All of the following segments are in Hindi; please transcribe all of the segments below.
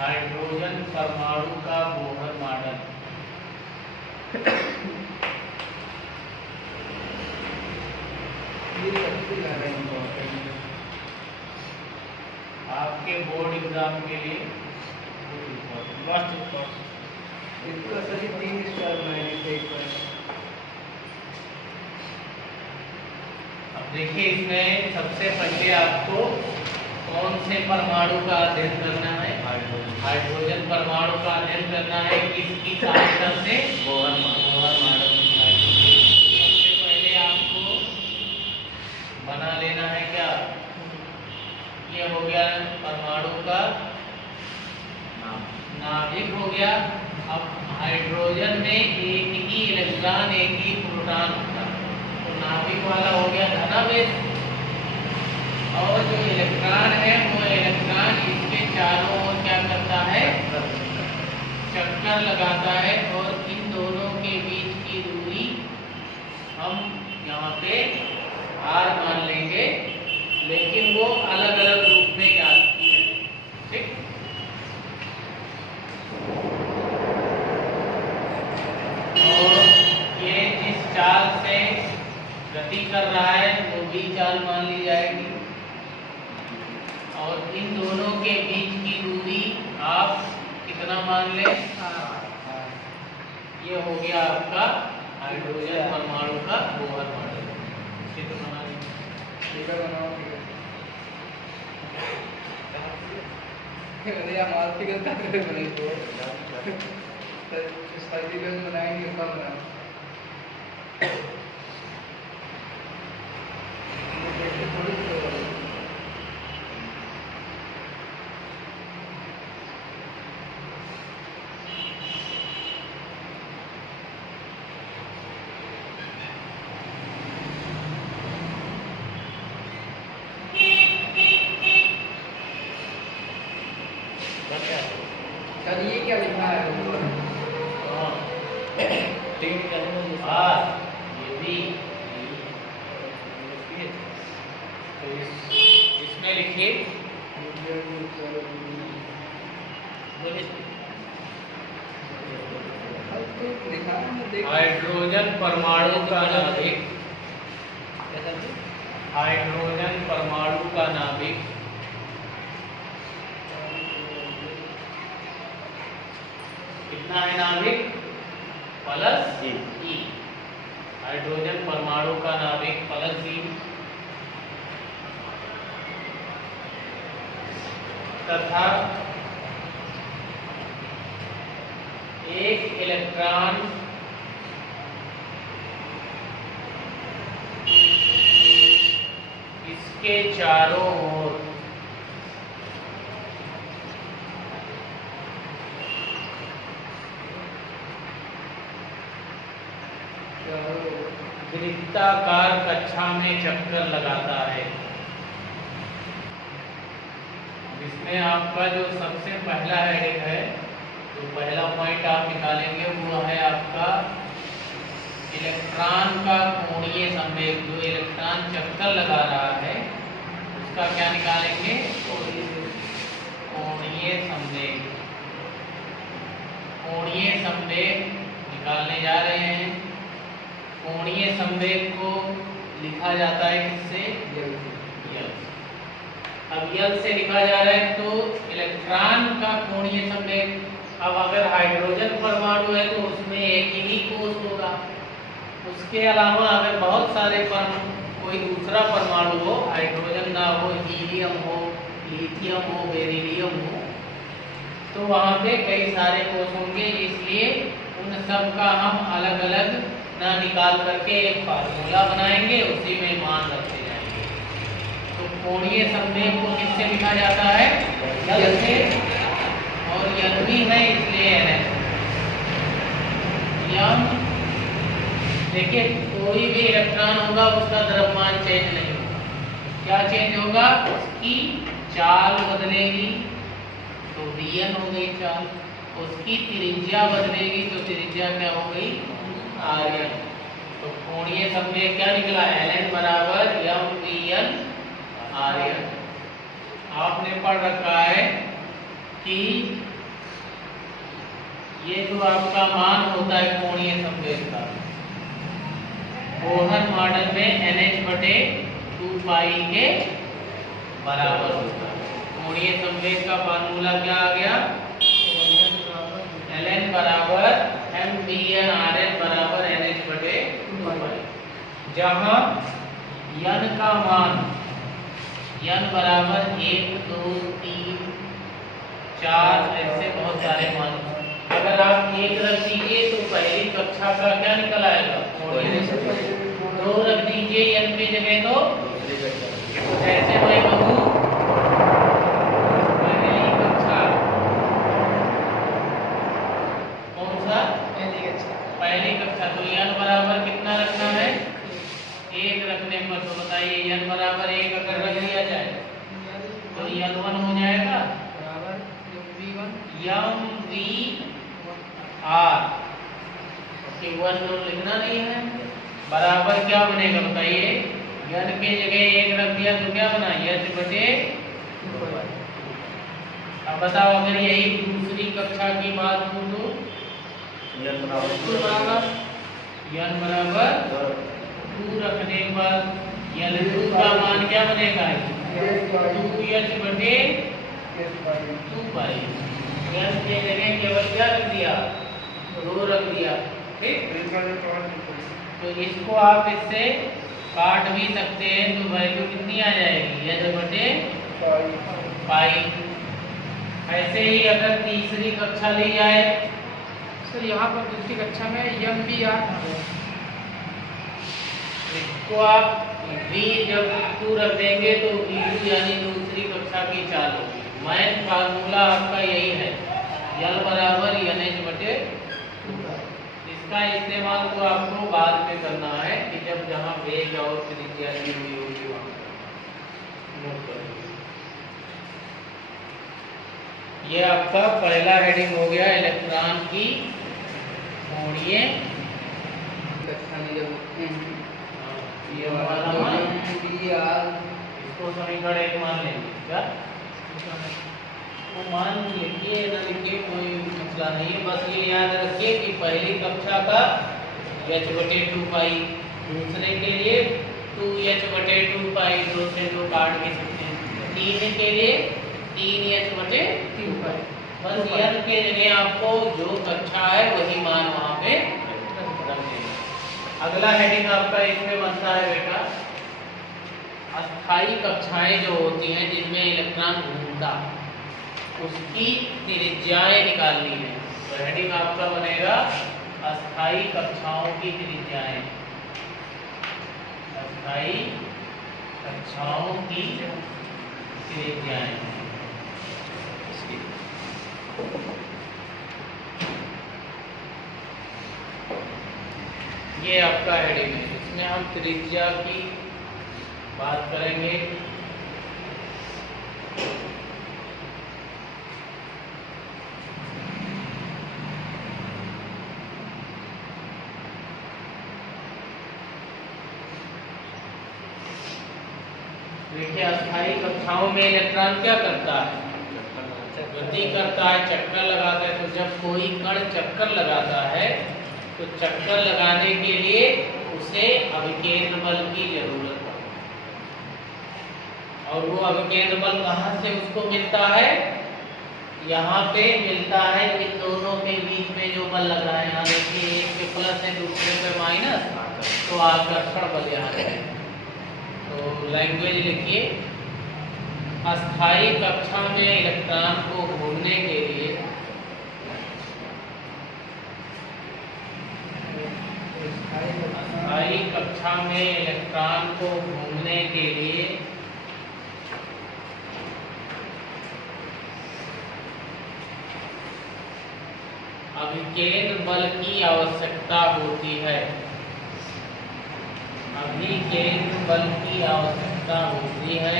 हाइड्रोजन परमाणु का बोहर मॉडल। ये सबसे ज़्यादा इम्पोर्टेंट है आपके बोर्ड एग्जाम के लिए मस्ट इसको असली 3 स्टार बनाने थे एक बार। अब देखिए इसमें सबसे पहले आपको कौन से परमाणु का अध्ययन करना है? हाइड्रोजन परमाणु का अध्ययन करना है। किसकी सहायता से? Bohr model. सबसे पहले आपको बना लेना है क्या? ये हो गया परमाणु का नाभिक हो गया। अब हाइड्रोजन में एक ही इलेक्ट्रॉन एक ही प्रोटॉन होता है, तो नाभिक वाला हो गया धनावेश। और जो इलेक्ट्रॉन है वो इलेक्ट्रॉन इसके चारों ओर क्या करता है? चक्कर लगाता है। और इन दोनों के बीच की दूरी हम यहाँ पे r मान लेंगे, लेकिन वो अलग अलग रूप में याद है। ठीक, और ये जिस चाल से गति कर रहा है वो भी चाल मान ली जाएगी। और इन दोनों के बीच की दूरी आप कितना मान लें? ये हो गया आपका हाइड्रोजन परमाणु का बोहर मॉडल। चित्र बना या मार्टिकल का बने तो सर्टिकल बनाएंगे कब बना सर ये क्या लिखा है? ये भी तो इसमें लिखिए हाइड्रोजन परमाणु का नाभिक। हाइड्रोजन परमाणु का नाभिक कितना है? नाभिक प्लस ई। हाइड्रोजन परमाणु का नाभिक प्लस ई तथा एक इलेक्ट्रॉन इसके चारों ओर वृत्ताकार कक्षा में चक्कर लगाता है। इसमें आपका जो सबसे पहला हेडिंग है, तो पहला पॉइंट आप निकालेंगे वो है आपका इलेक्ट्रॉन का कोणीय संवेग। जो इलेक्ट्रॉन चक्कर लगा रहा है उसका क्या निकालेंगे? कोणीय संवेग। कोणीय संवेग निकालने जा रहे हैं। कोणीय संवेग को लिखा जाता है किससे? यल। अब यल से लिखा जा रहा है तो इलेक्ट्रॉन का कोणीय संवेग। अब अगर हाइड्रोजन परमाणु है तो उसमें एक ही कोश होगा। उसके अलावा अगर बहुत सारे कोई दूसरा परमाणु हो, हाइड्रोजन ना हो, हीलियम हो, लिथियम हो, बेरिलियम हो, तो वहाँ पे कई सारे कोश होंगे। इसलिए उन सब का हम अलग अलग ना निकाल करके एक फार्मूला बनाएंगे, उसी में मान रखते जाएंगे। तो कोणीय संवेग को किससे लिखा जाता है? यल से। और यल भी है इसलिए NH। यम देखिए कोई भी इलेक्ट्रॉन होगा उसका द्रव्यमान चेंज नहीं होगा। क्या चेंज होगा? उसकी चाल बदलेगी तो Dn हो गई चाल। उसकी त्रिज्या बदलेगी तो त्रिज्या क्या हो गई? Rn। तो कोणीय संवेग क्या निकला? Ln बराबर mvn Rn। आपने पढ़ रखा है कि ये जो आपका मान होता है कोणीय संवेग का, बोहर मॉडल में NH/2 के बराबर होता है। कोणीय संवेग का फार्मूला क्या आ गया? ln बराबर mvn/rn बराबर NH/2, जहाँ n का मान n बराबर 1 2 3 4 ऐसे बहुत सारे मान, अगर आप 1 रख दीजिए तो पहली कक्षा का क्या निकल आएगा? 2 रख दीजिए n की जगह तो ऐसे मैं कहूँ पहली कक्षा, कौन सा? पहली कक्षा। तो n बराबर कितना रखना है? 1 रखने पर। तो बताइए n बराबर 1 अगर रख दिया जाए तो n1 हो जाएगा mvr, कि 1 तो लिखना नहीं है। बराबर क्या बनेगा बताइए? n के जगह 1 रख दिया तो क्या बना? h/2। अब बताओ अगर यही दूसरी कक्षा की बात हो तो n बराबर 2 रखने पर n2 का मान क्या बनेगा? 2h/2 n के जगह केवल क्या रख दिया? 2 रख दिया। ठीक, तो इसको आप इससे काट भी सकते हैं तो वैल्यू कितनी आ जाएगी? h/π। ऐसे ही अगर तीसरी कक्षा ली जाए सर, यहाँ पर दूसरी कक्षा में mvr इसको आप v जब 2 रख देंगे तो v2 यानी दूसरी कक्षा की चाल होगी। मैथ फार्मूला आपका यही है, l बराबर NH/2। इसका इस्तेमाल तो आपको बाद में करना है कि जब जहाँ वेग और त्रिज्या दी हुई होगी वहाँ नोट कर लीजिए। ये आपका पहला हेडिंग हो गया इलेक्ट्रॉन की कोणीय। ये हमारा मान इसको समीकरण 1 मान लेंगे क्या? वो मान लिखिए ना लिखिए कोई मसला नहीं है, बस ये याद रखिए कि पहली कक्षा का h/2, दूसरे के लिए 2h/2, 2 से 2 काट भी सकते हैं। 3 के लिए 3h/2। बस n के जगह आपको जो कक्षा है वही मान वहाँ पे रख देना। अगला हेडिंग आपका इसमें बनता है बेटा अस्थायी कक्षाएं जो होती हैं जिनमें इलेक्ट्रॉन घूमता, उसकी त्रिज्याएं निकालनी है। तो हेडिंग आपका बनेगा अस्थायी कक्षाओं की त्रिज्याएं। अस्थायी कक्षाओं की त्रिज्याएं। ये आपका हेडिंग है, इसमें हम त्रिज्या की बात करेंगे। देखिए अस्थायी कक्षाओं में इलेक्ट्रॉन क्या करता है? गति करता है, चक्कर लगाता है। तो जब कोई कण चक्कर लगाता है तो चक्कर लगाने के लिए उसे अभिकेंद्र बल की जरूरत है, और वो अभिकेंद्र बल कहाँ से उसको मिलता है? यहाँ पे मिलता है इन दोनों के बीच में जो बल लग रहा है। यहाँ देखिए एक पे प्लस है दूसरे पे माइनस, तो आकर्षण बल यहाँ है। तो लैंग्वेज लिखिए अस्थायी कक्षा में इलेक्ट्रॉन को घूमने के लिए अस्थायी कक्षा में इलेक्ट्रॉन को घूमने के लिए अभिकेंद्र बल की आवश्यकता होती है। अभिकेंद्र बल की आवश्यकता होती है,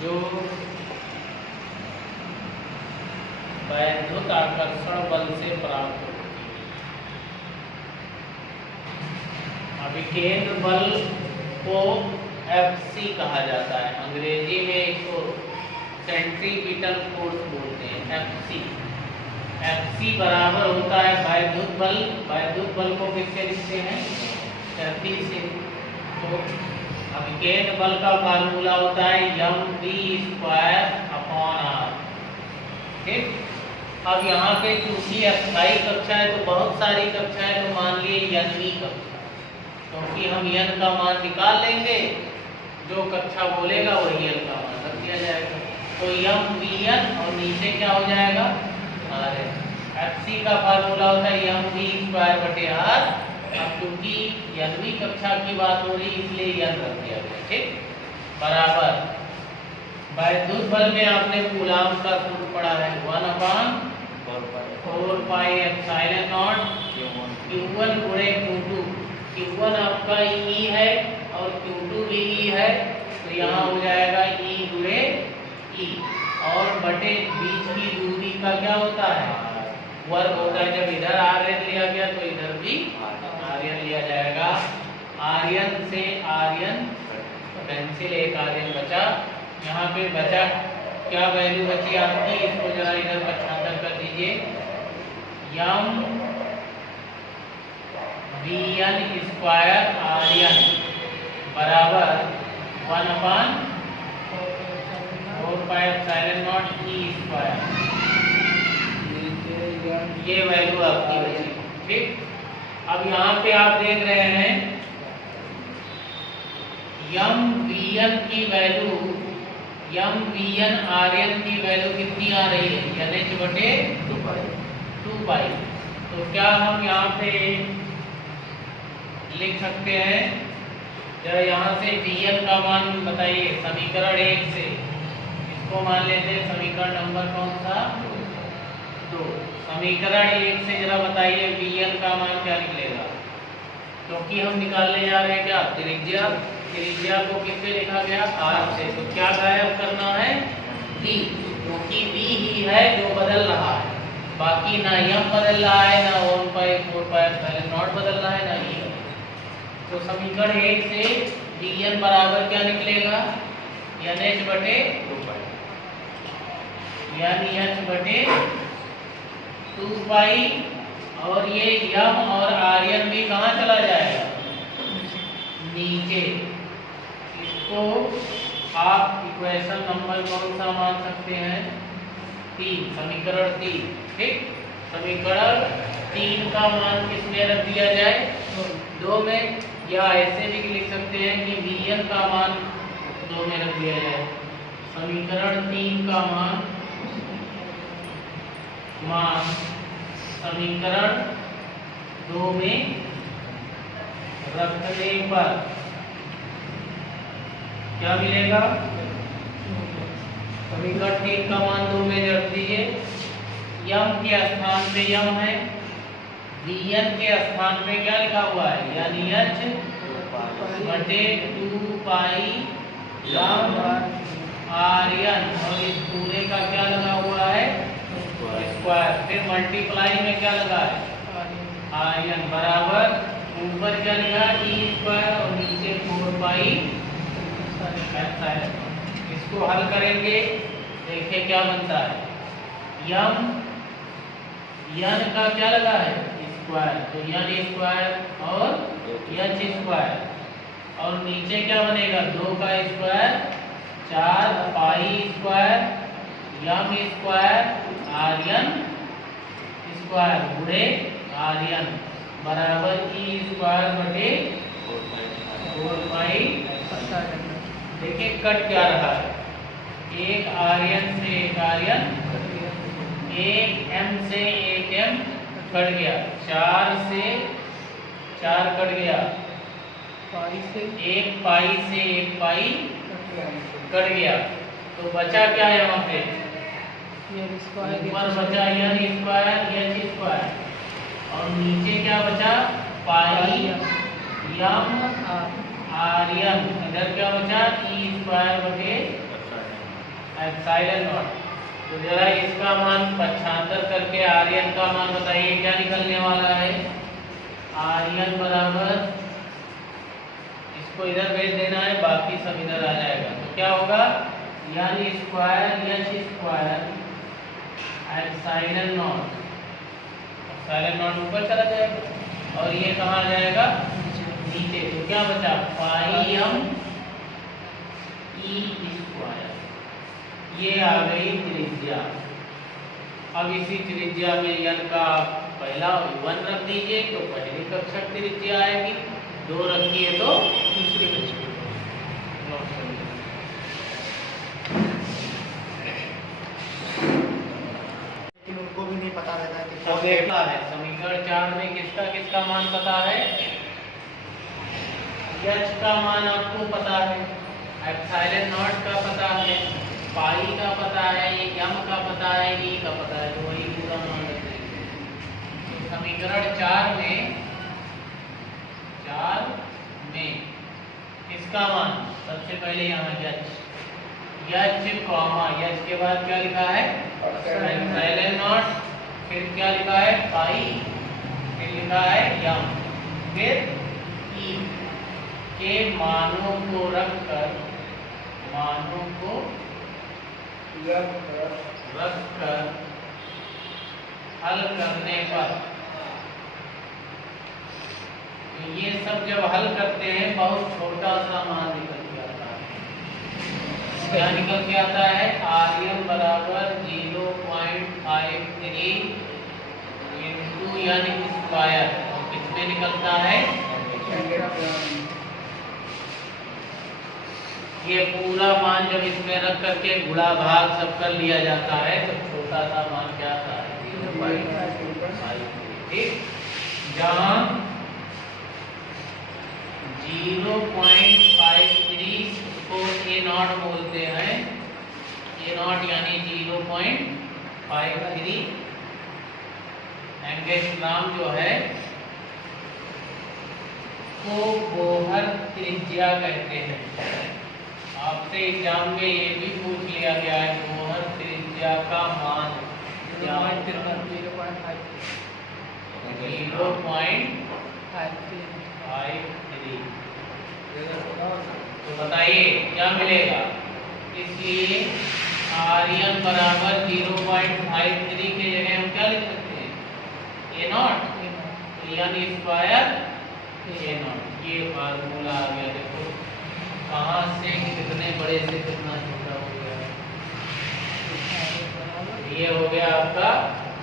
जो वैद्युत आकर्षण बल से प्राप्त होती है। अभिकेंद्र बल को FC कहा जाता है। अंग्रेजी में इसको सेंट्रीपिटल फोर्स बोलते हैं, FC। FC बराबर होता है वैद्युत बल। वैद्युत बल को किससे लिखते हैं? F से। तो अभिकेंद्र बल का फार्मूला होता है mv²/r। ठीक। अब यहाँ पे चूंकि अस्थायी कक्षा है तो बहुत सारी कक्षा है, तो मान लिए nवीं कक्षा, क्योंकि हम n का मान निकाल लेंगे, जो कक्षा बोलेगा वही n का मान रख दिया जाएगा। तो mvn और नीचे क्या हो जाएगा? Rn। FC का फार्मूला होता है mv²/r। अब क्योंकि nवीं कक्षा की बात हो रही इसलिए n रख दिया गया। ठीक। बराबर वैद्युत बल में आपने कूलाम का सूत्र पढ़ा है 1/4πε0 Q1 गुणे Q2। Q1 आपका E है और Q2 भी E है, तो यहाँ हो जाएगा E गुणे E। और बटे बीच की दूरी का क्या होता है? वर्ग होता है। जब इधर आर्यन लिया गया तो इधर भी आर्यन लिया जाएगा। आर्यन से आर्यन कैंसिल, एक आर्यन बचा। यहाँ पे बचा क्या वैल्यू बची आपकी? इसको जरा इधर पक्षांतर कर दीजिए। mvn² आर्यन बराबर 1/4πε0 E²। ये वैल्यू आपकी बची। ठीक। अब यहाँ पे आप देख रहे हैं mvn की वैल्यू, mvn आर्यन की वैल्यू कितनी आ रही है? NH/2π। तो क्या हम यहाँ पे लिख सकते हैं? जरा यहाँ से Vn का मान बताइए समीकरण 1 से। इसको मान लेते हैं समीकरण नंबर कौन सा? 2। समीकरण 1 से जरा बताइए Vn का मान क्या निकलेगा? क्योंकि हम निकालने जा रहे हैं क्या? त्रिज्या। त्रिज्या को किससे लिखा गया? R से। तो क्या गायब करना है? V, क्योंकि V ही है जो बदल रहा है, बाकी ना m बदल रहा है, ना 1/4πε0 बदल रहा है, ना E। तो समीकरण 1 से Vn बराबर क्या निकलेगा? NH/2π। यानी NH/2π। और ये m और आर्यन भी कहाँ चला जाएगा? नीचे। इसको आप इक्वेशन नंबर कौन सा मान सकते हैं? 3, समीकरण 3। ठीक। समीकरण 3 का मान किसमें रख दिया जाए? 2 में। या ऐसे भी लिख सकते हैं कि Vn का मान 2 में रख दिया जाए। समीकरण 3 का मान समीकरण 2 में रखने पर क्या मिलेगा? समीकरण 3 का मान 2 में रख दीजिए। m के स्थान पे m है, Vn के स्थान पे क्या लिखा हुआ है? यानी h/2π आर्यन, और इस पूरे का क्या लगा हुआ है? स्क्वायर। फिर मल्टीप्लाई में क्या लगा है? आर्यन बराबर ऊपर क्या लिखा? E² और नीचे 4π। इसको हल करेंगे, देखिए क्या बनता है। n का क्या लगा है? स्क्वायर, तो n² और h²। और नीचे क्या बनेगा? 2 का स्क्वायर 4π² m² आर्यन स्क्वायर गुणे आर्यन बराबर E²/4π। देखिए कट क्या रहा है? एक आर्यन से एक आर्यन, एक m से एक m कट गया, 4 से 4 कट गया, एक पाई से एक पाई कट गया। तो बचा क्या है वहाँ पे? ऊपर बचा n² और नीचे क्या बचा? पाई m आर्यन। इधर क्या बचा? E²/ε0। तो जरा इसका मान पक्षांतर करके आर्यन का मान बताइए क्या निकलने वाला है? आर्यन बराबर इसको इधर भेज देना है, बाकी सब इधर आ जाएगा। तो क्या होगा, n square h square epsilon not, epsilon not ऊपर चला जाएगा और ये कहाँ आ जाएगा, नीचे। तो क्या बचा, पाई m e स्क्वायर। ये आ गई त्रिज्या। अब इसी त्रिज्या में n का पहला 1 रख दीजिए तो पहली कक्षक त्रिज्या आएगी, 2 रखिए तो दूसरी कक्षक। लेकिन उनको भी नहीं पता रहता है तो देखना है समीकरण 4 में किसका किसका मान पता है, h का मान आपको पता है, एप्सिलॉन नॉट का पता है, पाई का पता है, m का पता है, e का पता है। तो वही पूरा मान रखते हैं। तो समीकरण 4 में किसका मान, सबसे पहले यहाँ h कॉमा h के बाद क्या लिखा है, एप्सिलॉन नॉट, फिर क्या लिखा है, पाई, फिर लिखा है m, फिर e के मानों को रखकर हल करने पर, तो ये सब जब हल करते हैं बहुत छोटा सा मान निकल के आता है। क्या निकल के आता है, Rm बराबर 0.53 इंटू n स्क्वायर। किसमें निकलता है, ये पूरा मान जब इसमें रख करके गुणा भाग सब कर लिया जाता है तो छोटा सा मान क्या आता है, ठीक। जहाँ 0.53 को a0 बोलते हैं, a0 यानी 0.53 एंगस्ट्रॉम जो है को बोहर त्रिज्या कहते हैं। आपसे एग्जाम में ये भी पूछ लिया गया है, बोहर त्रिज्या का मान 0.53। तो बताइए क्या मिलेगा, इसलिए Rm बराबर 0.53 के जगह हम क्या लिख सकते हैं, a0 n स्क्वायर a0। ये फार्मूला आ गया। देखो कहाँ से कितने बड़े से कितना छोटा हो गया। ये हो गया आपका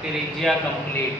त्रिज्या कंप्लीट।